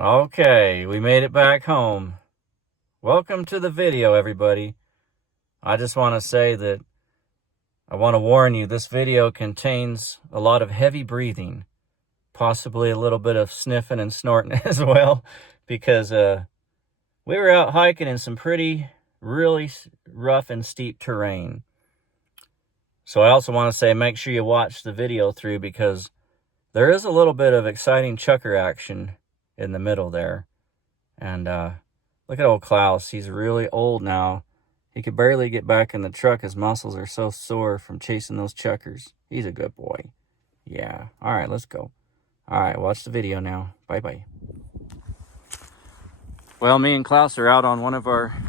Okay, we made it back home. Welcome to the video, everybody. I just want to say that I want to warn you, this video contains a lot of heavy breathing, possibly a little bit of sniffing and snorting as well, because we were out hiking in some really rough and steep terrain. So I also want to say, make sure you watch the video through, because there is a little bit of exciting chukar action in the middle there. And look at old Klaus. He's really old now. He could barely get back in the truck. His muscles are so sore from chasing those chukars. He's a good boy. Yeah. All right, let's go. All right, watch the video now. Bye-bye. Well, me and Klaus are out on one of our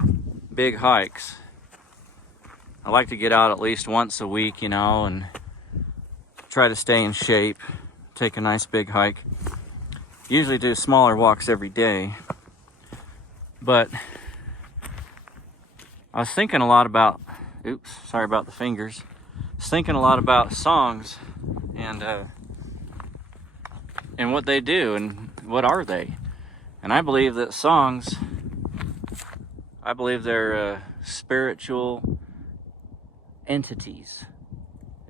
big hikes. I like to get out at least once a week, and try to stay in shape. Take a nice big hike. Usually do smaller walks every day. But I was thinking a lot about, oops, sorry about the fingers. I was thinking a lot about songs and what they do and what are they. And I believe that songs, they're spiritual entities,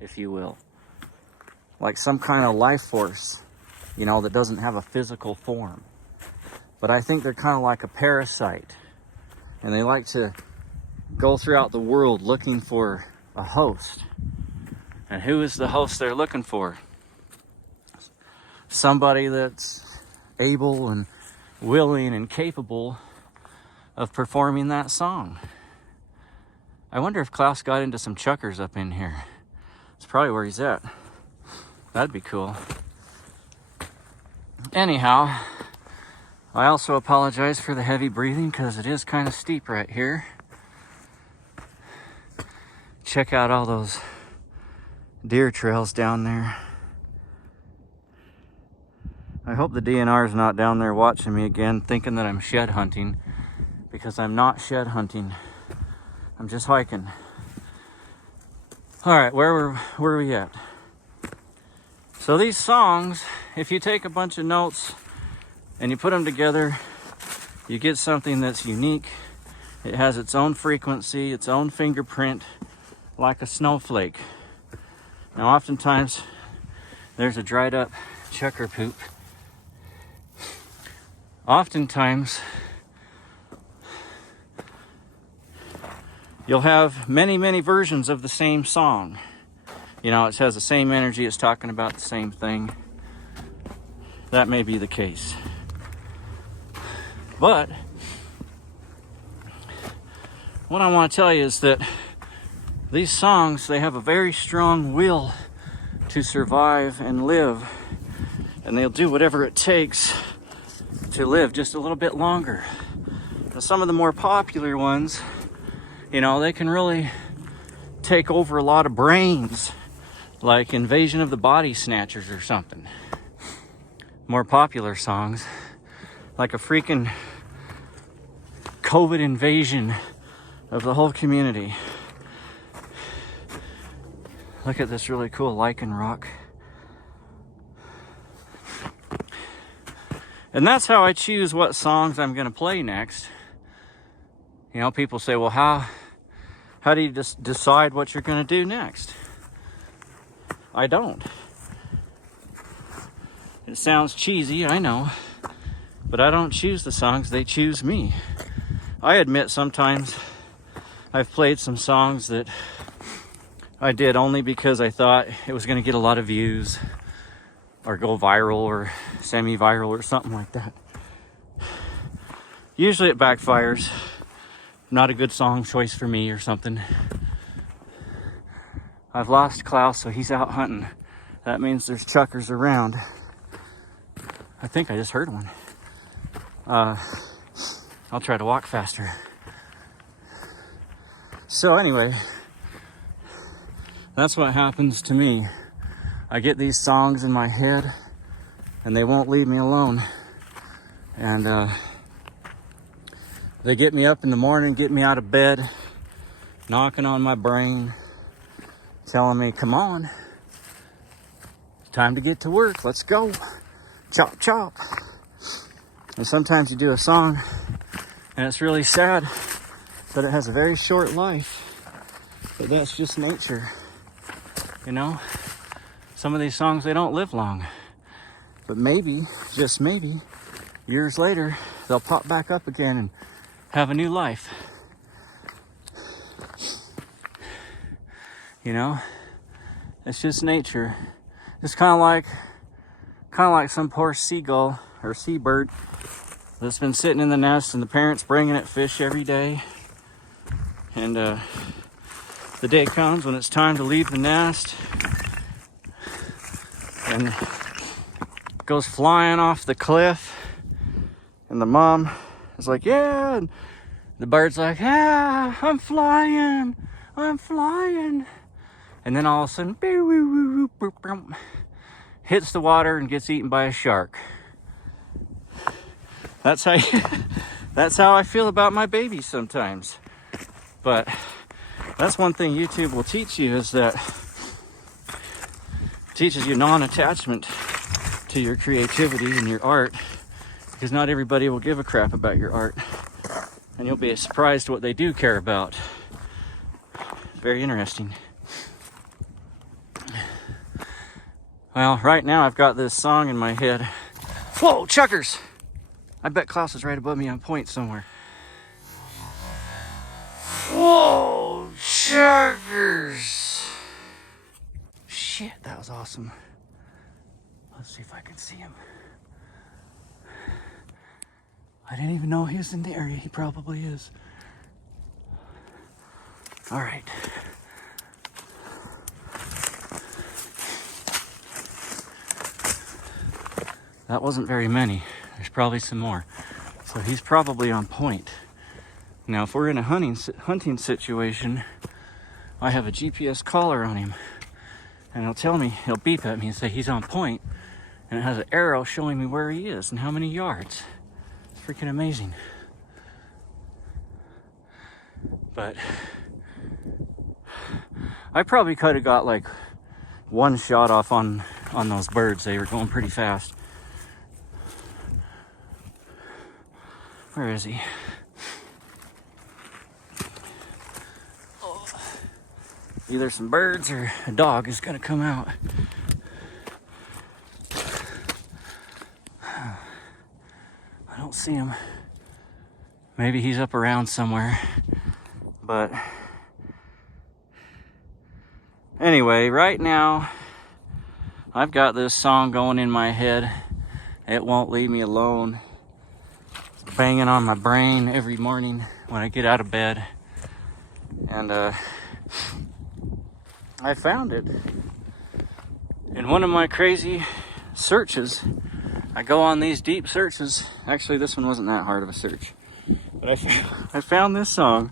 if you will. Like some kind of life force, that doesn't have a physical form. But I think they're kind of like a parasite. And they like to go throughout the world looking for a host. And who is the host they're looking for? Somebody that's able and willing and capable of performing that song. I wonder if Klaus got into some chukars up in here. It's probably where he's at. That'd be cool. Anyhow, I also apologize for the heavy breathing because it is kind of steep right here. Check out all those deer trails down there. I hope the DNR is not down there watching me again, thinking that I'm shed hunting, because I'm not shed hunting. I'm just hiking. All right, where were we at? So these songs, if you take a bunch of notes and you put them together, you get something that's unique. It has its own frequency, its own fingerprint, like a snowflake. Now, oftentimes, there's a dried up chukar poop. Oftentimes, you'll have many versions of the same song. It has the same energy, it's talking about the same thing. That may be the case. But what I want to tell you is that these songs, they have a very strong will to survive and live. And they'll do whatever it takes to live just a little bit longer. Now, some of the more popular ones, they can really take over a lot of brains, like Invasion of the Body Snatchers or something. More popular songs, like a freaking COVID invasion of the whole community. Look at this really cool lichen rock. And that's how I choose what songs I'm going to play next. People say, well, how do you just decide what you're going to do next? I don't. It sounds cheesy, I know, but I don't choose the songs, they choose me. I admit sometimes I've played some songs that I did only because I thought it was going to get a lot of views or go viral or semi-viral or something like that. Usually it backfires. Not a good song choice for me or something. I've lost Klaus, so he's out hunting. That means there's chukars around. I think I just heard one. I'll try to walk faster. So anyway, that's what happens to me. I get these songs in my head and they won't leave me alone. And they get me up in the morning, get me out of bed, knocking on my brain, telling me, come on, time to get to work, let's go, chop chop. And sometimes you do a song and it's really sad that it has a very short life. But that's just nature, you know? Some of these songs, they don't live long. But maybe, just maybe, years later, they'll pop back up again and have a new life. You know? It's just nature. It's kind of like some poor seagull or seabird that's been sitting in the nest and the parents bringing it fish every day. And the day comes when it's time to leave the nest and goes flying off the cliff. And the mom is like, yeah. And the bird's like, yeah, I'm flying. And then all of a sudden, hits the water and gets eaten by a shark. That's how I feel about my babies sometimes. But that's one thing YouTube will teach you, is that it teaches you non-attachment to your creativity and your art, because not everybody will give a crap about your art, and you'll be surprised what they do care about. Very interesting. Well, right now I've got this song in my head. Whoa, chukars! I bet Klaus is right above me on point somewhere. Whoa, chukars! Shit, that was awesome. Let's see if I can see him. I didn't even know he was in the area. He probably is. All right. That wasn't very many. There's probably some more. So he's probably on point. Now, if we're in a hunting situation, I have a GPS collar on him, and he'll beep at me and say he's on point, and it has an arrow showing me where he is and how many yards. It's freaking amazing. But I probably could have got like one shot off on those birds. They were going pretty fast. Where is he? Oh. Either some birds or a dog is gonna come out. I don't see him. Maybe he's up around somewhere. But anyway, right now I've got this song going in my head. It won't leave me alone. It's banging on my brain every morning when I get out of bed. And I found it in one of my crazy searches. I go on these deep searches. Actually, this one wasn't that hard of a search. But I found this song.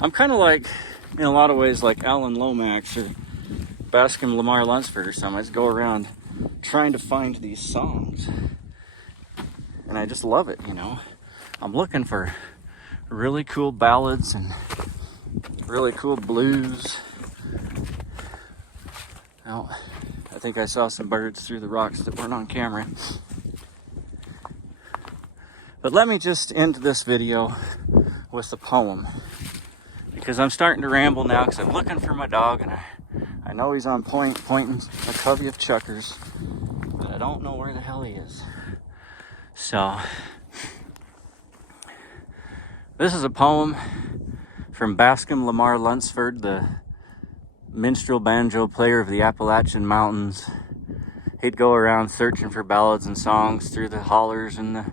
I'm kind of like, in a lot of ways, like Alan Lomax or Bascom Lamar Lunsford or something. I just go around trying to find these songs. And I just love it, you know. I'm looking for really cool ballads and really cool blues. Now, I think I saw some birds through the rocks that weren't on camera. But let me just end this video with a poem, because I'm starting to ramble now because I'm looking for my dog, and I know he's on point, pointing a covey of chukars, but I don't know where the hell he is. So, this is a poem from Bascom Lamar Lunsford, the minstrel banjo player of the Appalachian Mountains. He'd go around searching for ballads and songs through the hollers and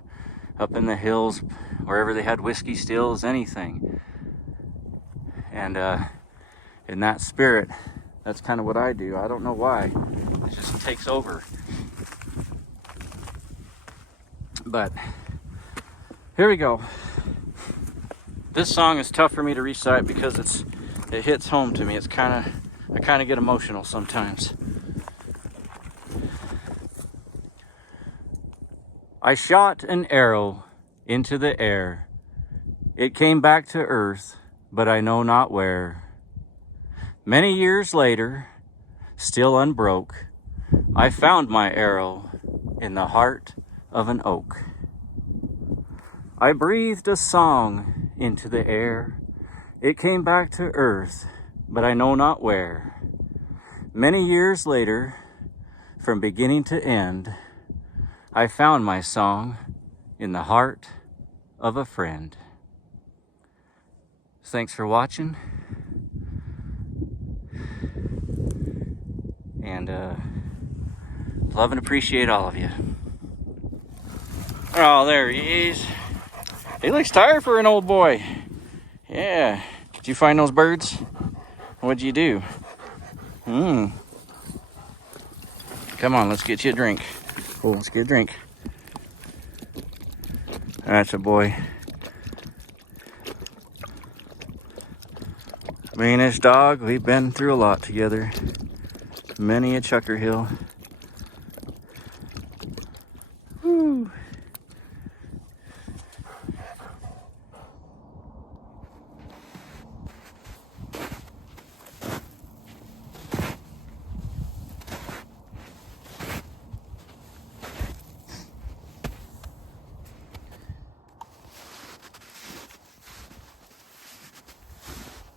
up in the hills, wherever they had whiskey stills, anything. And in that spirit, that's kind of what I do. I don't know why. It just takes over. But here we go. This song is tough for me to recite because it hits home to me. I kind of get emotional sometimes. I shot an arrow into the air. It came back to earth, but I know not where. Many years later, still unbroke, I found my arrow in the heart of an oak. I breathed a song into the air. It came back to earth, but I know not where. Many years later, from beginning to end, I found my song in the heart of a friend. Thanks for watching. And love and appreciate all of you. Oh, there he is. He looks tired for an old boy. Yeah. Did you find those birds? What'd you do? Come on, let's get you a drink. Oh, let's get a drink. That's a boy. Me and his dog, we've been through a lot together. Many a chucker hill. Woo.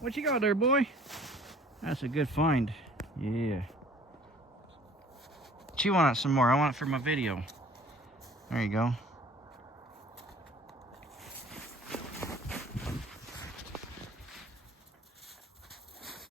What you got there, boy? That's a good find. Yeah. Chew on it some more. I want it for my video. There you go.